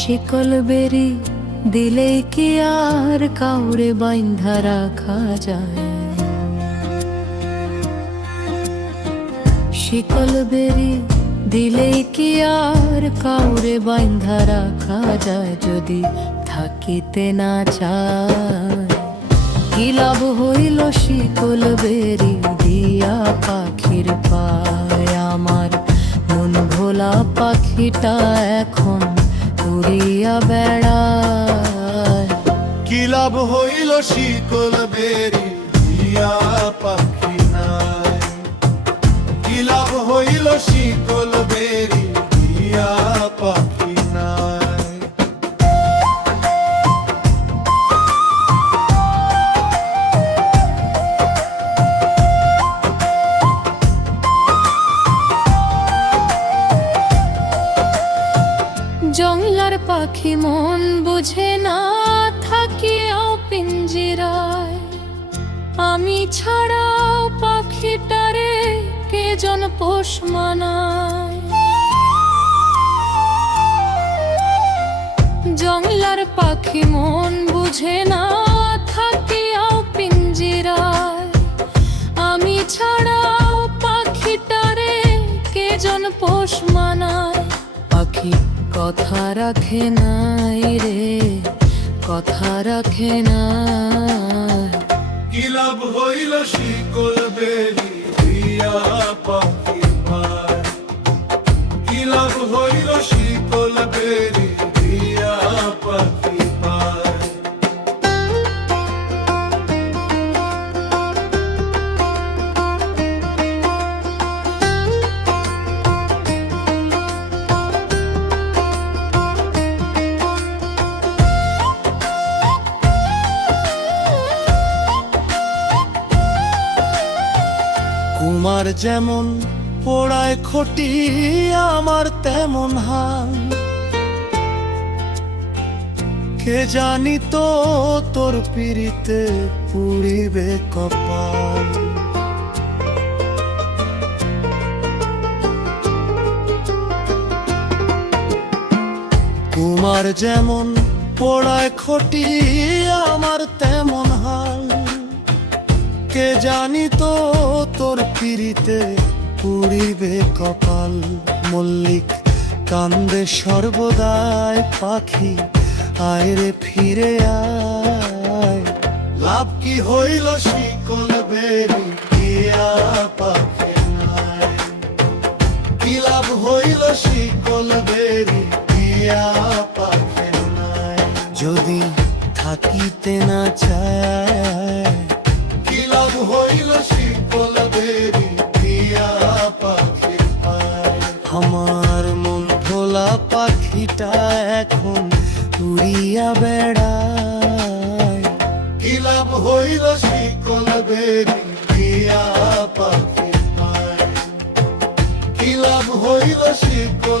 শিকল বেরি দিলেই কি আর কাউরে বাইন্ধা রাখা যায়? শিকল বেরি দিলেই কি আর কাউরে বাইন্ধা রাখা যায়? যদি থাকিতে না চায় কি লাভ হইল শিকল বেরি দিয়া পাখির পায়? আমার মন ভোলা পাখিটা এখন উড়িয়া বেড়ায়। কি লাভ হইল শিকল বেরি দিয়া পাখি নাই? কি লাভ হইল শিকল বেরি দিয়া পাখি নাই? জংলার পাখি মন বুঝে না থাকিয়াও পিঞ্জিরায়, আমি ছাড়াও পাখিটারে কে জন পোষ মানায়? জংলার পাখি মন বুঝে না থাকিয়াও পিঞ্জিরায়, আমি ছাড়াও পাখিটারে কে জন পোষ মানায়? পাখি কথা রাখে নাই রে, কথা রাখে না। কি লাভ হইল শিকল বেরি দিয়া পাখি পায়? কি লাভ হইল শিকল বেরি দিয়া পাখি পায়? কুমার যেমন পোড়ায় খটি আমার তেমন হাল, কে জানি তো তোর পিড়িতে পুড়িবে কপাল। কুমার যেমন পোড়ায় খটি আমার তেমন হাল, কে জানি তো তোর পিড়িতে পুড়িবে কপাল। মল্লিক কান্দে সর্বদাই পাখি আয় রে ফিরে আয়। লাভ কি হইল শিকল বেরি দিয়া পাখি নাই? কি লাভ হইল শিকল বেরি দিয়া পাখি নাই? যদি থাকিতে না চায় কি লাভ হইল শিকল বেরি দিয়া পাখি পায়? আমার মন ভোলা পাখিটা এখন উড়িয়া বেড়ায়। কি লাভ হইল শিকল বেরি দিয়া পাখি পায়? কি লাভ হইল শিকল